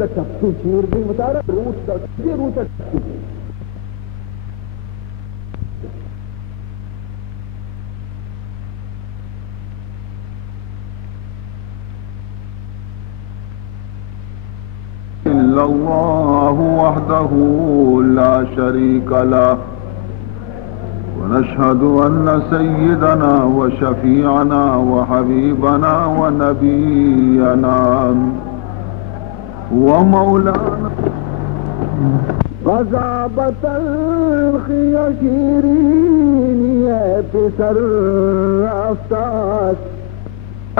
da çaktı çığırdı mutara Rus'ta bir Rus'a çaktı. illallahu vahdehu la şerike lah ve neşhedü enne seyyidena ve şefi'ana ve habibana ve nebiyyena ومولانا غضابت الخی شیرینی پسر افتاد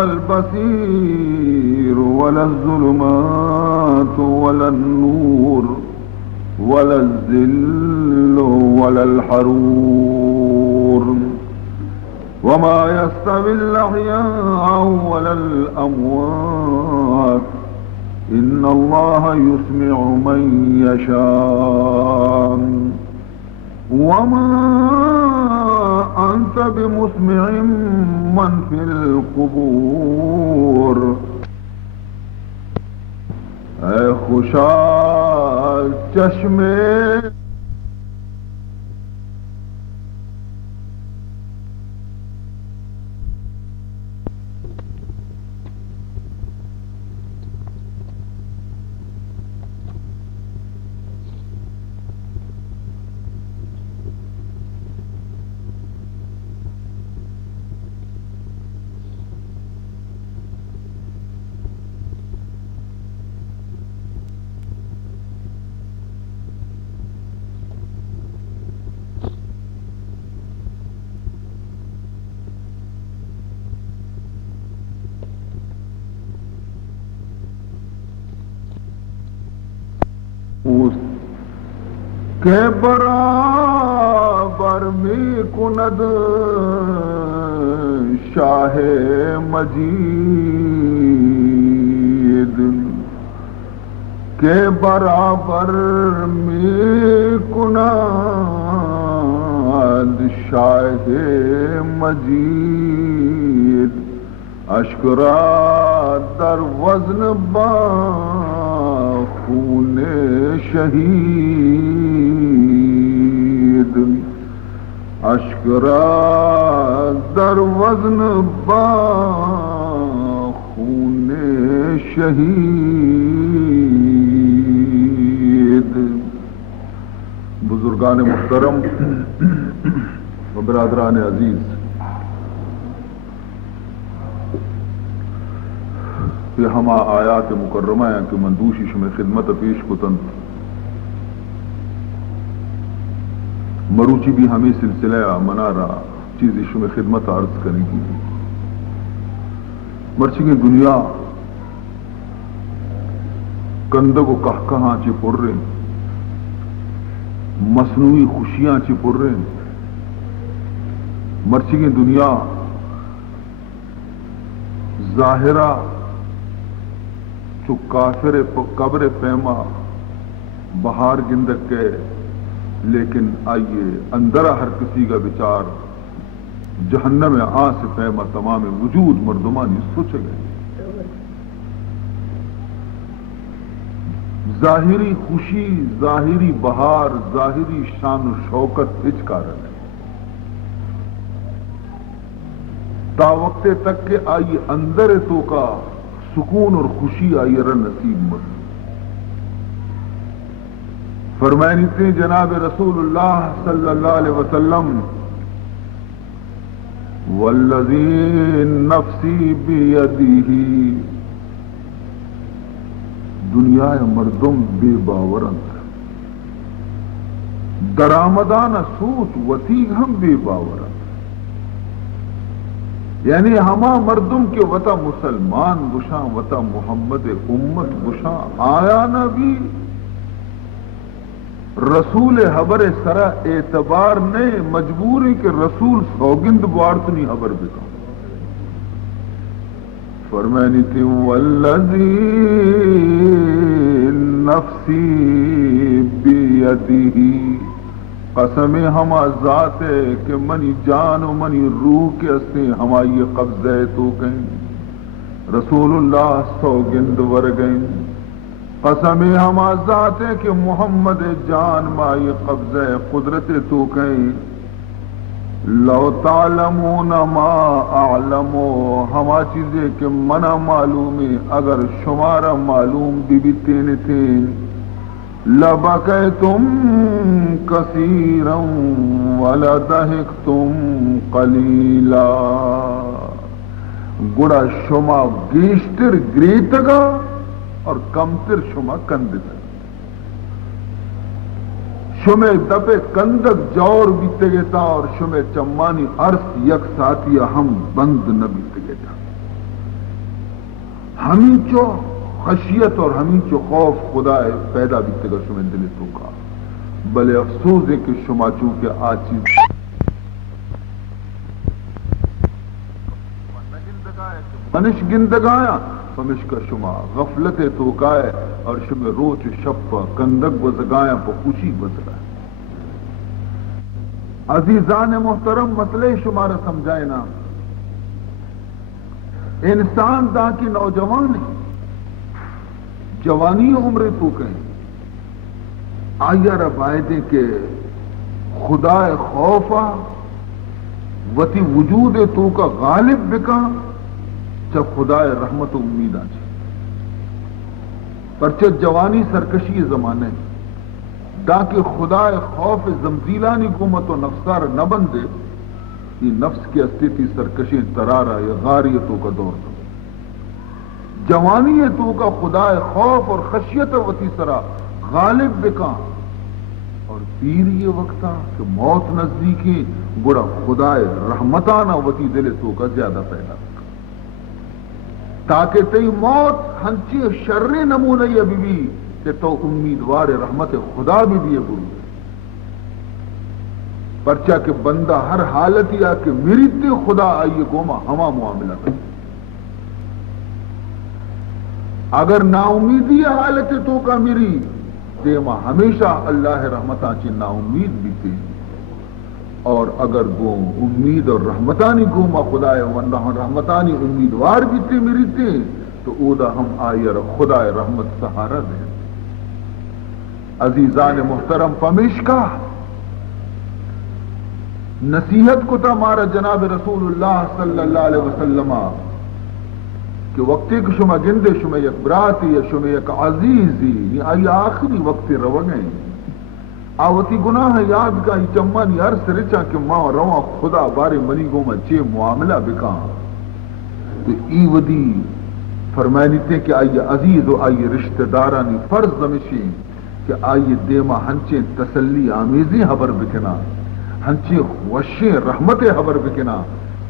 البصير ولا الظلمات ولا النور ولا الذل ولا الحرور وما يستوي الأحياء ولا الأموات إن الله يسمع من يشاء وما أنت بمسمع من في القبور اے خوشحال چشمے کے برابر می کند شاہ مجید کے برابر می کند شاہ مجید اشکرا در وزن با خون شہید اشکرا در وزن با خون شہید. بزرگان محترم و برادران عزیز، یہ ہما آیات مکرمہ ہیں کہ مندوشی شمع خدمت پیش کتن مروچی بھی ہمیں سلسلہ منا رہا چیز شمع خدمت عرض کریں گی. مرچی کی دنیا کندگ و کہاں چی پڑ رہے مصنوعی خوشیاں چی پڑ رہے مرچی کی دنیا ظاہرہ تو کافر قبر پیما بہار گندک کے، لیکن آئیے اندرہ ہر کسی کا بچار جہنم آن سے پیما تمام وجود مردمانی سوچ گئے. ظاہری خوشی، ظاہری بہار، ظاہری شان و شوکت ہچ کارن ہے تا وقت تک کہ آئی اندر تو کا سکون اور خوشی آئی رن نصیب مد. فرمائنی تھے جناب رسول اللہ صلی اللہ علیہ وسلم والذی نفسی بیدیہ دنیا مردم بے باورند درآمدان سوچ وطیق ہم بے باورند، یعنی ہما مردم کے وطا مسلمان گشاں وطا محمد امت گشاں آیا نبی رسول حبر سرا اعتبار نے مجبوری کہ رسول سوگند بوارتنی حبر بکا. فرمانی تھی والذی نفسی بیدیہی، قسم ہما ذات ہے کہ منی جان و منی روح کے اسے ہمائی قبضہ تو کہیں رسول اللہ سوگند ورگیں، قسم ہما ذات ہے کہ محمد جان مائی قبضہ قدرت تو کہیں، لو تعلمون ما اعلمو، ہما چیزیں کہ منا معلوم ہے اگر شمارا معلوم بھی تین تھیں، لبکیتم کثیرا ولضحکتم قلیلا، گڑا شما گیشتر گریتگا اور کمتر شما کندتا، شمع دپے کندک جور بیتے گیتا اور شمع چمانی عرص یک ساتھی ہم بند نہ بیتے گیتا، ہمیں چو خشیت اور ہمیں چو خوف خدا پیدا بیتے گا شمع دل تو کا، بلے افسوس ہے کہ شما چونکہ آچیز منش گندگایا فمش کا شما غفلت تو کائے اور شما روچ شپ کندک وزگایا پا خوشی وزگایا۔ عزیزان محترم مسئلے شمارا سمجھائے نا، انسان دا کی نوجوان ہے، جوانی عمر تو کہیں آیا ربائدیں کہ خدا خوفا وتی وجود تو کا غالب بکا جب خدا رحمت و امید آجے، پرچہ جوانی سرکشی زمانے دا کہ خدا خوف زمزیلانی قومت و نفسار نہ بندے، یہ نفس کی استیتی سرکشی ترارا یا غاریتوں کا دور تھا، جوانی تو کا خدا خوف اور خشیت وتی سرا غالب بکا، اور پیر یہ وقتا کہ موت نزدیکی گڑا خدا رحمتانہ وتی دل تو کا زیادہ پیدا بکا، تاکہ تی موت ہنچی شر نمونہ یہ بھی کہ تو امیدوار رحمت خدا بھی برو، پرچہ کہ بندہ ہر حالت یا کہ میری تے خدا آئیے گوما ہما معاملہ کرے، اگر نا امیدی حالت تو کا میری دیما ہمیشہ اللہ رحمتاں چی نا امید بھی تھی، اور اگر گو امید اور رحمتانی گوما خدا رحمتانی امیدوار بھی تھی میری تھی تو اودا ہم آئیر خدا رحمت سہارا دیں۔ عزیزان محترم فمیش کا نصیحت کو تا مارا جناب رسول اللہ صلی اللہ علیہ وسلم کہ وقتی کہ شما گندے شما یک براتی یا شما یک عزیزی یہ آئی آخری وقتی رو گئیں آوتی گناہ یاد کا ہی چمانی ہر سرچا کہ ماں رواں خدا بارے منی گو میں چے معاملہ بکا، تو ای ودی فرمائنی تے کہ آئی عزیز و آئی رشتہ دارانی فرض دمشی کہ آئی دیما ہنچے تسلی آمیزی حبر بکنا، ہنچے خوشیں رحمت حبر بکنا،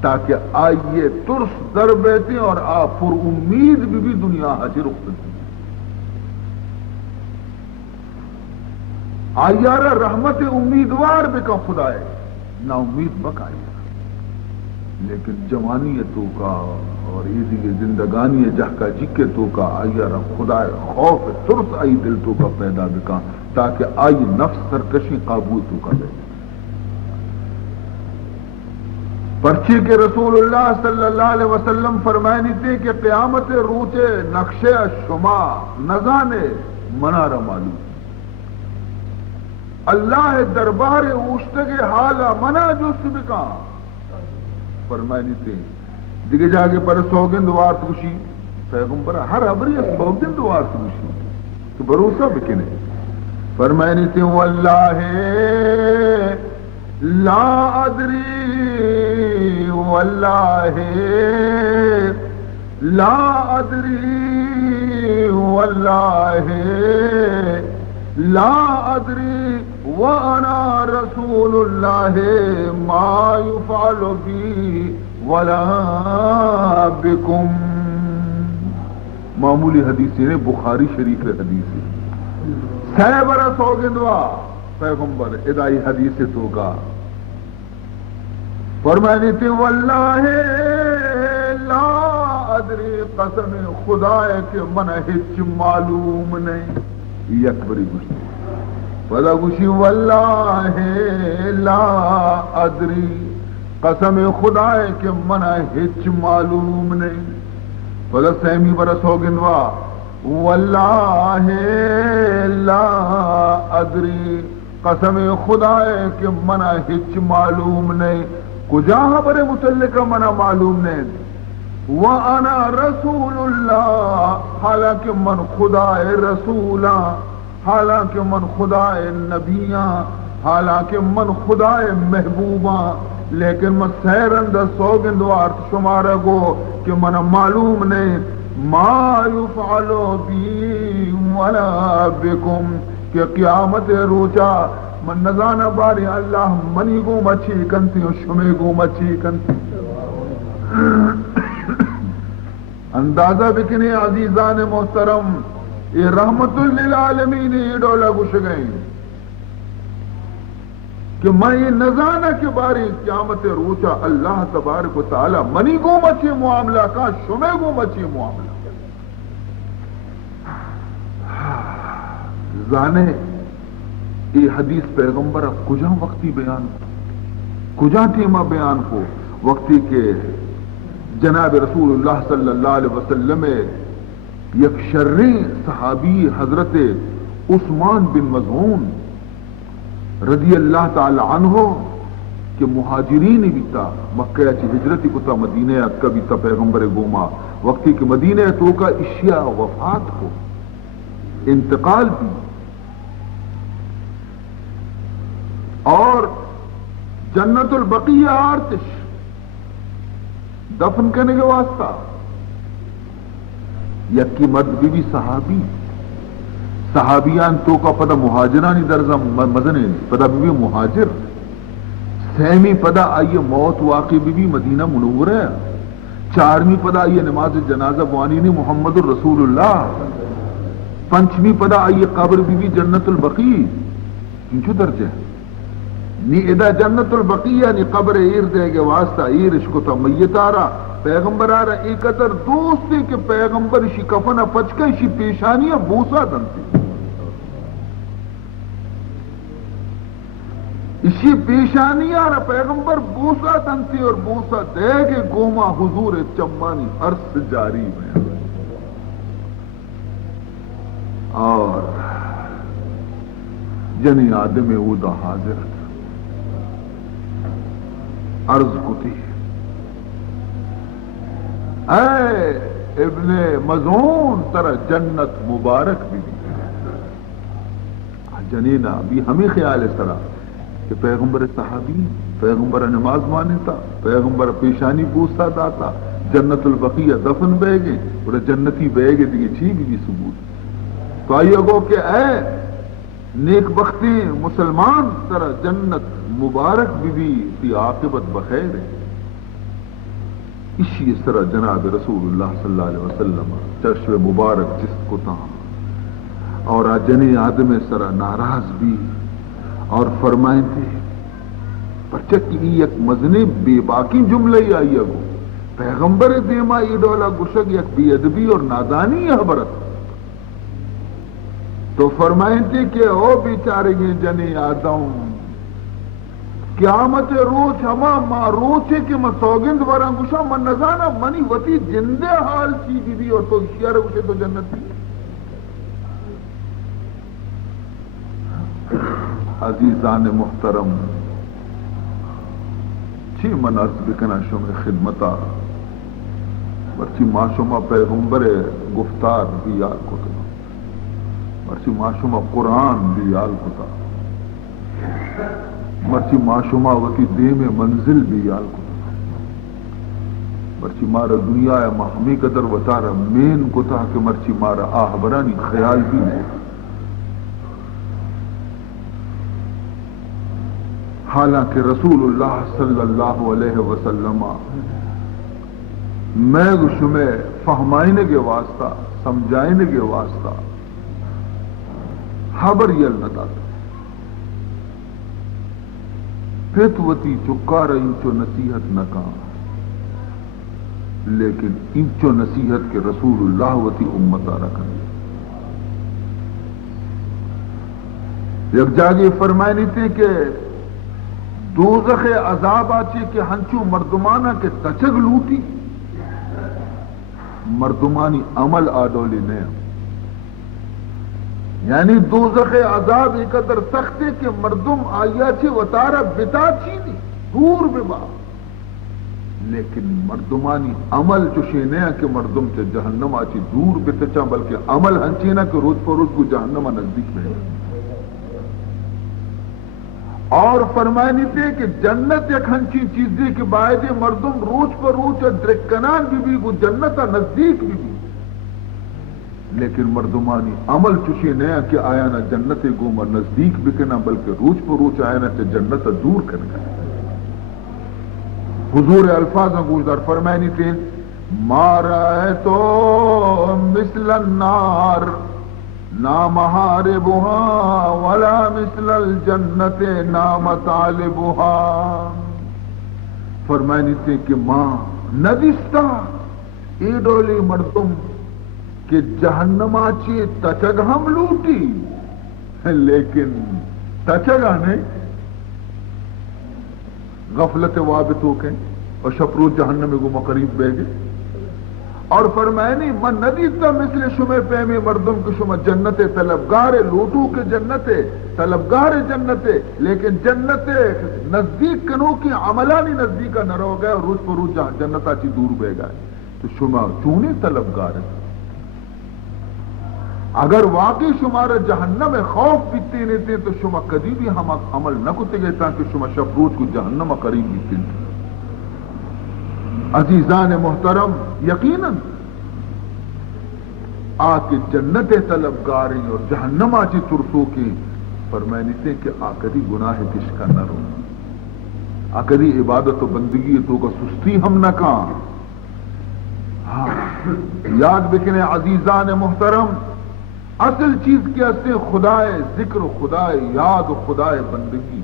تاکہ آئیے ترس در بیتے اور آپ پر امید بھی دنیا حجر اختر آئیارہ رحمت امیدوار بکا خدا ہے نا امید بکائی، لیکن جوانی تو کا اور یہ زندگانی جہکا جکے تو کا آئیارہ خدا خوف ترس آئی دل تو کا پیدا بکا، تاکہ آئی نفس سرکشی قابو تو کا بیٹے، پرچے کے رسول اللہ صلی اللہ علیہ وسلم فرمائنی تھے کہ قیامت روچے نقشے شما نزانے منارہ معلوم، اللہ دربار اوشتگے حالا منا جست بکا، فرمائنی تھے دیگے جاگے پر سوگند وارت گوشی پیغمبر ہر عبری سوگند وارت گوشی تو بھروسہ بکنے، فرمائنی تھے واللہ لا ادری واللہ لا ادری واللہ لا ادری وانا رسول اللہ ما يفعل بی ولا بکم، معمولی حدیث ہے بخاری شریف حدیث ہے، سہبرہ سوگندوا پیغمبر ادائی حدیث تو کا فرمانی تھی واللہ لا ادری، قسم خدا ہے کہ من ہچ معلوم نہیں، یہ اکبری گشتی پدا گوشی واللہ لا ادری، قسم خدا ہے کہ منا ہچ معلوم نہیں. پدا سیمی برس ہو گنوا واللہ لا ادری، قسم خدا ہے کہ منا ہچ معلوم نہیں. کجا خبر متعلقہ منا معلوم نہیں. وَأَنَا رَسُولُ اللَّهِ، حالانکہ من خدا رسولا، حالانکہ من خدا نبیاں، حالانکہ من خدا محبوباں، لیکن من سیرند سوگندوار شمارہ گو کہ من معلوم نہیں ما یفعل بی ولا بکم، کہ قیامت روچا من نزانہ باری اللہ منی گو مچھی کنتی اور شمی گو مچھی کنتی. اندازہ بکنے عزیزان محترم، یہ رحمت للعالمین یہ ڈولا گوش گئیں کہ میں یہ نزانہ کے بارے قیامت روچا اللہ تبارک و تعالی منی گو مچھی معاملہ کا شمی گو مچھی معاملہ زانے. یہ حدیث پیغمبر کجا وقتی بیان کو، کجا ٹیمہ بیان کو، وقتی کے جناب رسول اللہ صلی اللہ علیہ وسلم یک شرری صحابی حضرت عثمان بن مظعون رضی اللہ تعالی عنہ کہ مہاجرین بھی تا مکہ چی ہجرتی کتا مدینہ اکا بھی تا پیغمبر گوما وقتی کہ مدینہ تو کا اشیاء وفات کو انتقال بھی اور جنت البقیہ آرتش دفن کرنے کے واسطہ یکی مرد بی صحابی صحابیان تو کا پدا مہاجرانی درزہ مدنے پدا بی مہاجر سہمی پدا آئیے موت واقع بی مدینہ منور ہے. چارمی پدا آئیے نماز جنازہ بوانینی محمد الرسول اللہ. پنچمی پدا آئیے قبر بی جنت البقی. انچو درجہ نی ادا جنت البقیہ نی قبر ایر دے گے واسطہ ایر اشکو تا میت آرہ پیغمبر آرہ ایک اتر دوست دے کہ پیغمبر اسی کفنہ پچکا اسی پیشانیاں بوسا دنتی اسی پیشانیاں آرہ پیغمبر بوسا دنتی اور بوسا دے گے گوما حضور چمانی عرص جاری میں اور جنی آدم اودا حاضر عرض کو تھی اے ابن مظعون ترہ جنت مبارک بھی جنینا بھی ہمیں خیال ہے سرا کہ پیغمبر صحابی پیغمبر نماز مانے تھا پیغمبر پیشانی پوچھتا تھا جنت البقیہ دفن بے گے اور جنتی بے گے دیگے چھی بھی ثبوت. تو آئیے گو کہ اے نیک بختی مسلمان ترہ جنت مبارک بھی تی عاقبت بخیر ہے. اسی اس طرح جناب رسول اللہ صلی اللہ علیہ وسلم چشم مبارک جس کو تاں اور آجنی آدم سرا ناراض بھی اور فرمائیں تھے پرچک کی یک مزنی بے باقی جملے آئی اگو پیغمبر دیما ایڈولا گشک یک بی ادبی اور نادانی حبرت. تو فرمائیں تھے کہ او بیچارے گے جنی آدم قیامت روچ ہما ما روچے کہ ما سوگند وران گوشا من نزانا منی وطی جندے حال چی بھی اور تو اشیار گوشے تو جنت بھی. عزیزان محترم چی من عرض بکنا شما خدمتا ورچی ما شما پیغمبر گفتار بھی یاد کتا ورچی ما شما قرآن بھی یاد کتا مرچی ما شما وقتی دیم منزل بھی یال کو مرچی مارا دنیا ہے ہمیں قدر وطارا مین کو تھا کہ مرچی مارا آہبرانی خیال بھی نہیں. حالانکہ رسول اللہ صلی اللہ علیہ وسلم میں شمیں فہمائنے کے واسطہ سمجھائنے کے واسطہ خبر یل نہ تھا فتوتی چکار انچو نصیحت نہ کہا لیکن انچو نصیحت کے رسول اللہ وتی امتا رکھا یک جاگی فرمائنی تھی کہ دوزخ عذاب آچی کہ ہنچو مردمانہ کے تچگ لوٹی مردمانی عمل آڈولی نے، یعنی دوزخ عذاب ایک قدر سخت ہے کہ مردم آیا چی وطارہ بتا چینی دور ببا، لیکن مردمانی عمل چوشینے کہ مردم سے جہنم آچی دور بتچا، بلکہ عمل ہنچینا کہ روز پر روز کو جہنم نزدیک میں ہے۔ اور فرمائنی تھے کہ جنت ایک ہنچی چیزی کے باعث مردم روز پر روز درکنان بھی کو جنت نزدیک بھی، لیکن مردمانی عمل چوشی نیا کہ آیا نہ جنت گوما نزدیک بکنا بلکہ روز پر روز آیا نہ جنت دور کرنا۔ حضور الفاظ گوشدار فرمائنی تھے ما رأیتو مثل النار نا محاربها ولا مثل الجنت نا مطالبها، فرمائنی تھے کہ ماں ندستا ایڈولی مردم کہ جہنم آچی تچگ ہم لوٹی، لیکن تچگا نے غفلت وابط ہو کے اور شپرو جہنم کو مقریب بے گے۔ اور فرمائنی من ندیتا مثل شمع پیمی مردم کے شمع جنت طلبگار لوٹو کے جنت طلبگار جنت، لیکن جنت نزدیک کنو کی عملانی نزدیک نہ رو گئے اور روز پر روز جنت آچی دور بے گئے، تو شمع چونے طلبگار ہے۔ اگر واقعی شمار جہنم خوف بیتے نہیں تھے تو شما کدی بھی ہم عمل نہ کرتے گئے تاکہ شما شفروج کو جہنم قریب بیتے تھے۔ عزیزان محترم، یقیناً آکے جنت طلبگاری اور جہنم آچی ترسو کی فرمائنی تھے کہ آکدی گناہ کش کا نہ رو، آکدی عبادت و بندگی تو کا سستی ہم نہ کہاں۔ ہاں یاد بکنے عزیزان محترم، اصل چیز کی اصل خدائے ذکر و خدائے یاد و خدائے بندگی۔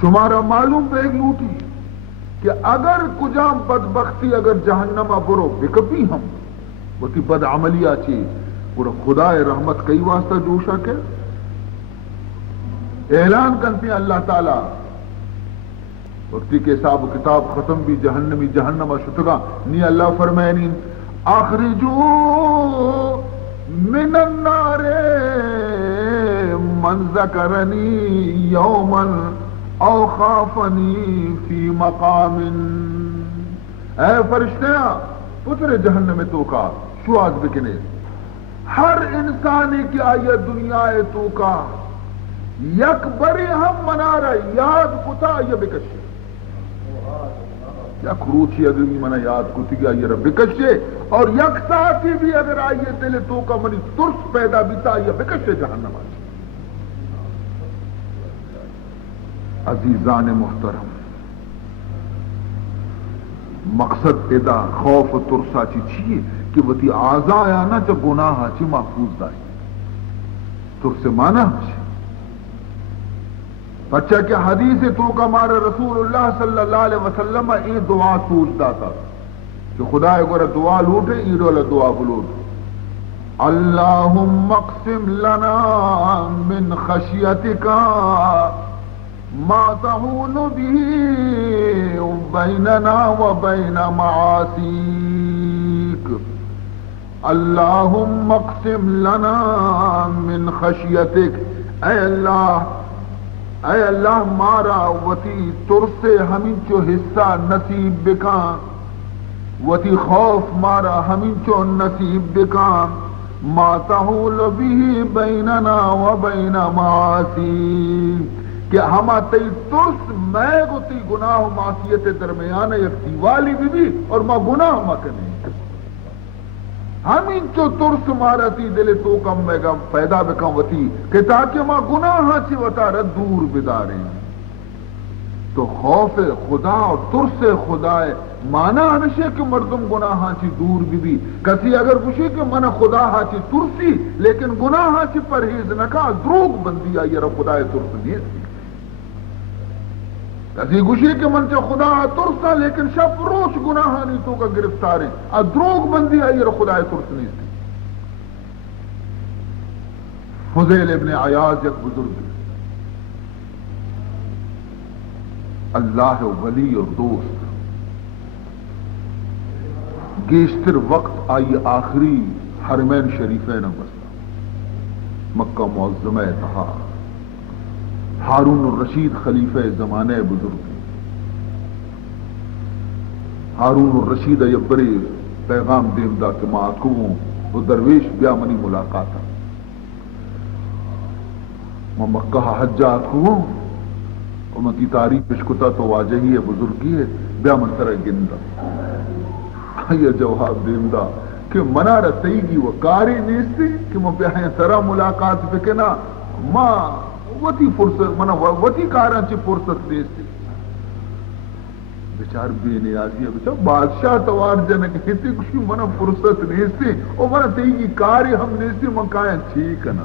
شمارا معلوم بے لوٹی کہ اگر کجام بدبختی اگر جہنم برو بکبی ہم وتی بد عملی آچی پورا خدائے رحمت کئی واسطہ جوشا کے اعلان کرتے ہیں اللہ تعالی وقتی کے حساب و کتاب ختم بھی جہنمی جہنم شتگا نی اللہ فرمائنی اخرجو من النار من ذکرنی یوما او خافنی فی مقام، اے فرشتیاں پتر جہنم تو کا شواز بکنے ہر انسانی کی آئی دنیا تو کا یک بری ہم منارا یاد کتا یہ بکشے، یک روچی اگر منا یاد کتی گیا یہ رب بکشے، اور یک ساتھی بھی اگر آئیے دل تو کا منی ترس پیدا بیتا یہ بکشے جہنم آئیے۔ عزیزان محترم، مقصد ادا خوف و ترسا چی چیئے کہ وہ تی آزا یا نا چا گناہ چی محفوظ دائی ترس مانا چی بچہ کہ حدیث تو کا مارا رسول اللہ صلی اللہ علیہ وسلم ای دعا سوچ داتا کہ خدا اگر دعا لوٹے ایڈو دعا بلوٹ اللہم اقسم لنا من خشیتکا ما تحول به بیننا و بین معاصیک، اللہم اقسم لنا من خشیتک، اے اللہ مارا وتی ترس ہمیں چو حصہ نصیب بکا، وتی خوف مارا ہمیں چو نصیب بکا، ما تحول به بیننا و بین معاصیک، کہ ہما تی ترس میں گتی گناہ و معصیت درمیان یک دیوالی بھی اور ما گناہ مکنے ہمیں چو ترس مارتی دل تو کم میں گم پیدا بکم وتی کہ تاکہ ما گناہ چی وطارت دور بداریں۔ تو خوف خدا اور ترس خدا مانا ہمیشہ کہ مردم گناہ چی دور بھی کسی اگر پوچھے کہ من خدا چی ترسی لیکن گناہ چی پرہیز نکا دروگ بندی آئی رب خدا ترس نہیں، کسی گوشی کہ من چا خدا ترسا لیکن شب روش گناہ نہیں تو کا گرفتار ہے دروگ بندی آئی رب خدا ترس نہیں تھی۔ فضیل ابن عیاض یک بزرگ اللہ ولی اور دوست گیشتر وقت آئی آخری حرمین شریفین بستا مکہ معظمہ تہا ہارون الرشید خلیفہ زمانے بزرگ ہارون الرشید یبری پیغام دیم دا کہ ماں کبوں وہ درویش بیا منی ملاقاتا میں مکہ حجہ کبوں اور میں کی تاریخ پشکتا تو واجہی ہے بزرگی ہے بیا من طرح گندہ یہ جواب دیم دا کہ منا رتئی گی وہ کاری نیستی کہ میں بیا طرح ملاقات بکنا ماں وتی فرصت منا وتی کاران چی فرصت نیستی بچار بے نیازی ہے بچار بادشاہ توار جنک ہیتی کشی منا فرصت نیستی اور منا تئی گی کاری ہم نیستی من کہاں ٹھیک نا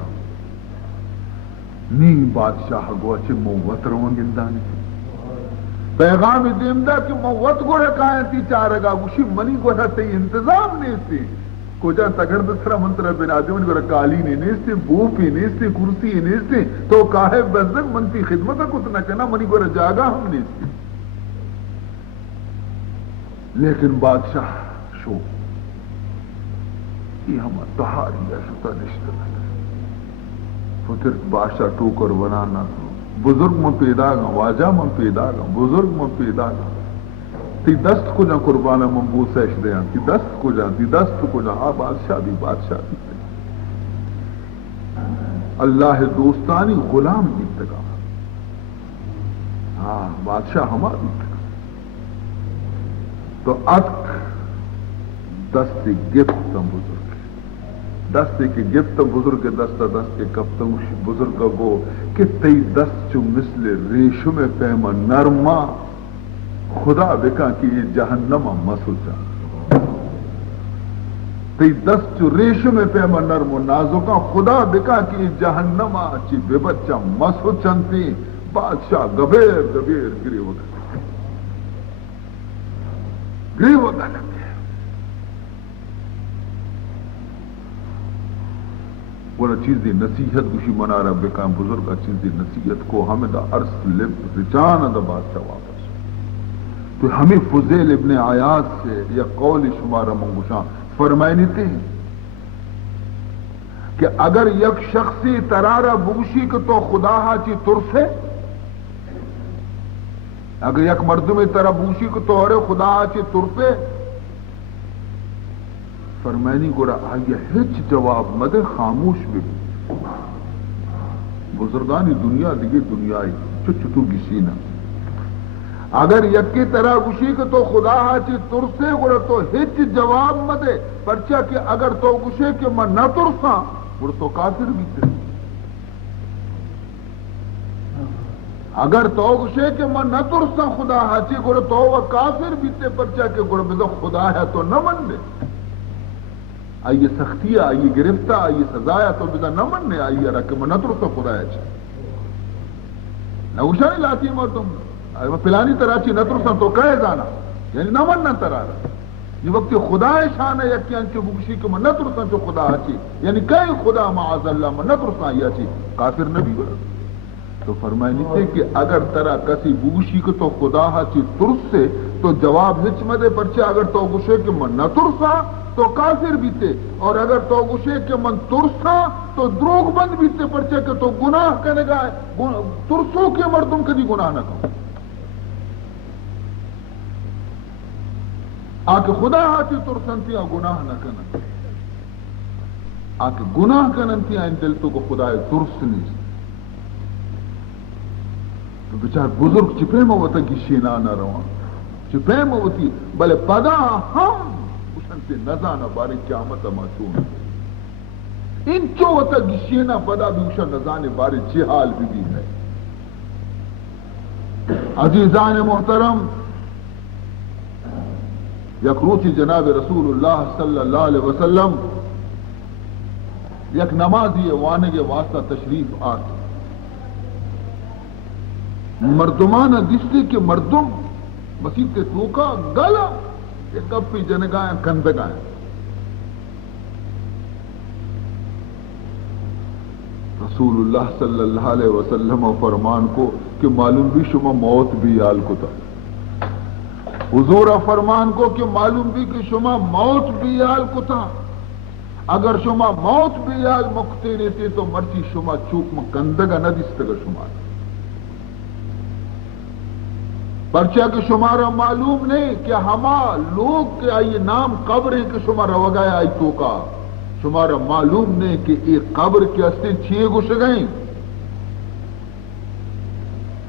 نی بادشاہ گوچے موت روان گندانی پیغام دیم دا کہ موت گوڑے کہاں تی چارگا گوشی منی گوڑا تی انتظام نیستی کو جان تگرد سرا منترہ بنادی منی گوڑا کالی نیستی بوپی نیستی کرسی نیستی تو کاہے بزنگ منتی خدمت کتنا کنا منی گوڑا جاگا ہم نیستی لیکن بادشاہ شو یہ ہم تہاری ایسا نشتہ لگا فتر بادشاہ ٹوکر بنانا بزرگ من پیدا گا واجہ من پیدا گا بزرگ من پیدا گا تی دست کو جا قربانا من بوسیش دیا تی دست کو جا ہاں بادشاہ بھی اللہ دوستانی غلام بیتگا ہاں بادشاہ ہما بیتگا تو اتک دست گفت بزرگ دست کے گفت بزرگ دست کے کپتم بزرگ گو کہ تی دست چو مثل ریشم پیما نرما خدا بکا کہ یہ جہنم مسو جا تی دست چو ریشم پیما نرم نازکا خدا بکا کہ یہ جہنم چی بے بچہ مسو چنتی بادشاہ گبیر گری وگا لگے وہ چیزی نصیحت گوشی منا رہا بکام بزرگ چیزی نصیحت کو ہمیں دا عرص لب رجان دا بادشاہ واپس تو ہمیں فضیل ابن عیاض سے یا قول شمارہ منگوشان فرمائنی تھے کہ اگر یک شخصی ترارہ بوشی کو تو خدا چی ترسے اگر یک مردم ترہ بوشی کو تو خدا چی ترسے فرمائنی گوڑا آئیے ہچ جواب مدے خاموش بھی بزرگانی دنیا دیگے دنیای چچتو گشینا اگر یکی طرح گشی کہ تو خدا ہاچی ترسے گوڑا تو ہچ جواب مدے پرچہ کہ اگر تو گشے کہ میں نہ ترسا گوڑا تو کافر بھی تے اگر تو گشے کہ میں نہ ترسا خدا ہاچی گوڑا تو وہ کافر بھی تے پرچہ کہ گوڑا بزا خدا ہے تو نہ من دے آئیے سختیہ آئیے گرفتہ آئیے سزایا تو بدا نہ مننے آئیے رکھے میں نہ ترسا خدا ہے نہ اوشا نہیں لاتی مردم پلانی تراچی نہ ترسا تو کہے جانا یعنی نہ مننا ترارا یہ وقت خدا شان ہے یکی انچو بکشی کہ میں نہ ترسا چو خدا آچی یعنی کئی خدا معاذ اللہ میں نہ ترسا آئی آچی کافر نبی برد تو فرمائے نہیں کہ اگر ترا کسی بوشی کو تو خدا آچی ترس سے تو جواب ہچ مدے پرچے اگر تو گشے کہ میں نہ ترسا تو کافر بھی تے اور اگر تو گشے کہ من ترسا تو دروغ بند بھی تے پرچے کہ تو گناہ کرنے گا ترسوں کے مردم کدی گناہ نہ کرو آکے خدا آتی ترسنتی گناہ نہ کرنا آکے گناہ کرنتی ان دل تو کو خدا ترس نہیں تو بچار بزرگ چپے میں ہوتا کی شینا نہ روان چپے میں ہوتی بلے پدا ہم اشن سے نزانہ بارے قیامت ماشون ان چو ہوتا کی شینا پدا بھی اشن نزانے بارے جہال بھی ہے عزیزان محترم یک روچی جناب رسول اللہ صلی اللہ علیہ وسلم یک نمازی وانے کے واسطہ تشریف آتی مردمانہ دستی کے مردم مسیح توکا گلا ایک کپی جنگائیں کندگائیں رسول اللہ صلی اللہ علیہ وسلم فرمان کو کہ معلوم بھی شما موت بھی یال کو تھا، حضور فرمان کو کہ معلوم بھی کہ شما موت بھی یال کو تھا، اگر شما موت بھی یال مکتے رہتے تو مرچی شما چوک مکندگا نہ دستگا شما، پرچہ کہ شمارا معلوم نہیں کہ ہما لوگ کے آئی نام قبر ہے کہ شمارا وگایا آئی تو کا، شمارا معلوم نہیں کہ ایک قبر کے استے چھے گوش گئیں،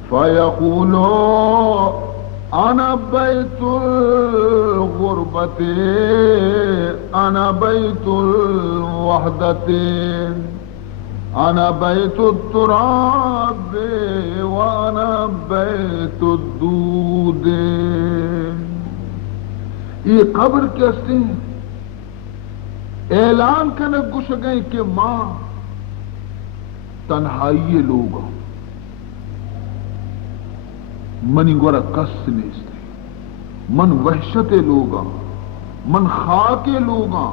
فَيَقُولُ انا بیت الغربت انا بیت الوحدت انا بیت التراب وانا بیت الدود، یہ قبر کیسے اعلان کرنے گوش گئے کہ ماں تنہائی لوگا منی گورا کس نیستے، من وحشت لوگا، من خاک لوگا،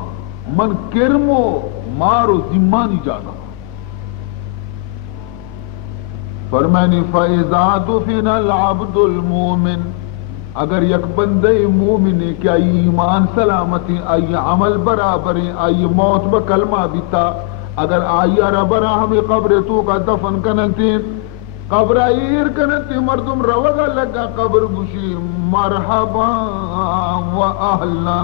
من کرمو مارو زمانی جانا، فرمانی فَإِذَا دُفِنَ الْعَبْدُ الْمُؤْمِنِ، اگر یک بندے مومن ہے کہ آئی ایمان سلامتی، آئی عمل برابر ہے، آئی موت بکلمہ بیتا، اگر آئی ربرا ہمیں قبر تو کا دفن کننتی، قبر ایر کننتی مردم روگا لگا قبر گوشی مرحبا و اہلا،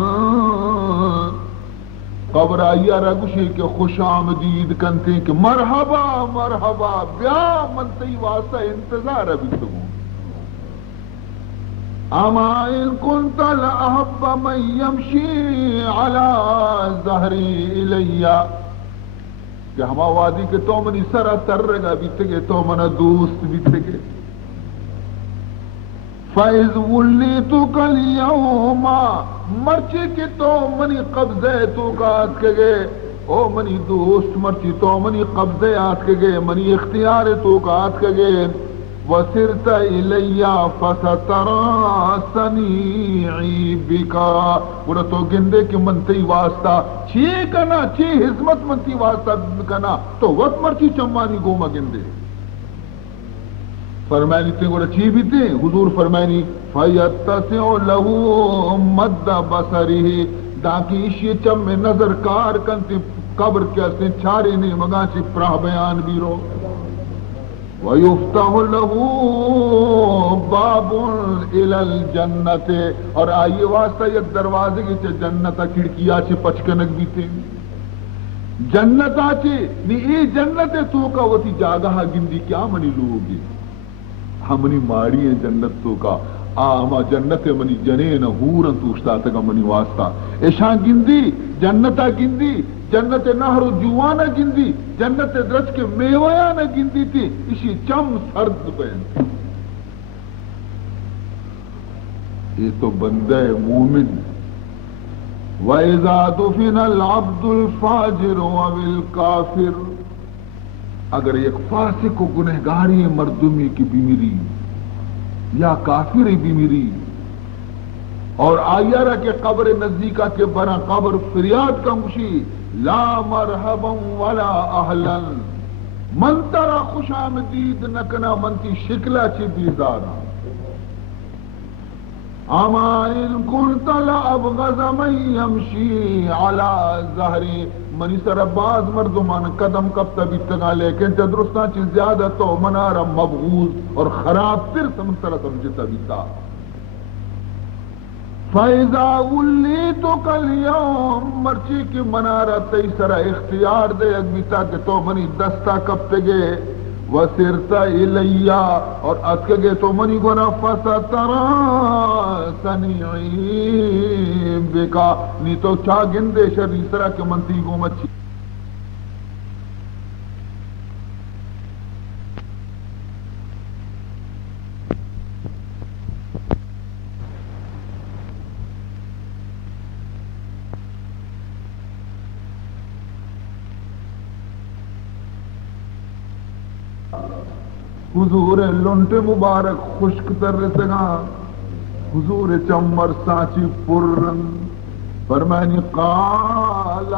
قبر آئی رگوشی کہ خوش آمدید کنتے کہ مرحبا مرحبا بیا منتی واسطہ انتظار ابھی تو اما ان کنت لأحب من یمشی علی ظہری الیہ، کہ ہما وادی کے تو منی سرا تر رگا بیتے گے تو منا دوست بیتے گے، فَإِذْ وُلِّيتُكَ الْيَوْمَ، مرچی کی تو منی قبضے تو کا آت کے گے، او منی دوست مرچی تو منی قبضے آت کے گے، منی اختیار تو کا آت کے گے، وَسِرْتَ إِلَيَّ فَسَتَرَى صَنِيعِي بِكَ، گوڑا تو گندے کی منتی واسطہ چی کنا چی حزمت منتی واسطہ کنا تو وقت مرچی چمانی گوما گندے، فرمائنی تے گوڑا چی بھی تے، حضور فرمائنی فَيَتَّسِعُ لَهُ مَدَّ بَصَرِهِ، داکی اشی چم میں نظر کار کنتی قبر کے اسے چھارے نے مگا چی پراہ بیان بھی رو، وَيُفْتَحُ لَهُ بَابٌ إِلَى الْجَنَّةِ، اور آئیے واسطہ یک دروازے کی چے جنتا کھڑکیا چے پچکنک بھی تے جنتا چے نی ای جنت تو کا وتی جاگہ گندی کیا منی لوگی، ہمنی ماڑی ہیں جنت تو کا آما جنت منی جنین ہورن توشتا تگا منی واسطہ ایشان گندی جنتا گندی، جنت نہر و جوانا گندی، جنت درج کے میویانا گندی تھی، اسی چم سرد پہن، یہ تو بندہ مومن۔ وَإِذَا دُفِنَ الْعَبْدُ الْفَاجِرُ وَبِالْكَافِرُ، اگر ایک فاسق و گنہگاری مردمی کی بیمری یا کافر بیمری اور آئیارہ کے قبر نزدیکہ کے برا قبر فریاد کا مشی لا مرحبا ولا اہلا، من ترا خوش آمدید نکنا منتی شکلہ چی بیزارا، اما ان کنت لأبغض من یمشی علی ظہری، منی سر بعض مردمان قدم کب تبی تگا، لیکن تدرستان چیز زیادہ تو منارا مبغوض اور خراب تر سمسر سمجھتا بیتا، فَإِذَا وُلِّيتُكَ الْيَوْمَ، مرچی کی منارا تیسرا اختیار دے اگبیتا کہ تو منی دستا کب تگے، وَسِرْتَ إِلَيَّ، اور اتکگے تو منی گنا فَسَتَرَى صَنِيعِي بِكَ، نی تو چا گندے شری سرا کے منتی گو مچی حضور لنٹ مبارک خشک تر رسگا، حضور چمر سانچی پرن، فرمانی قال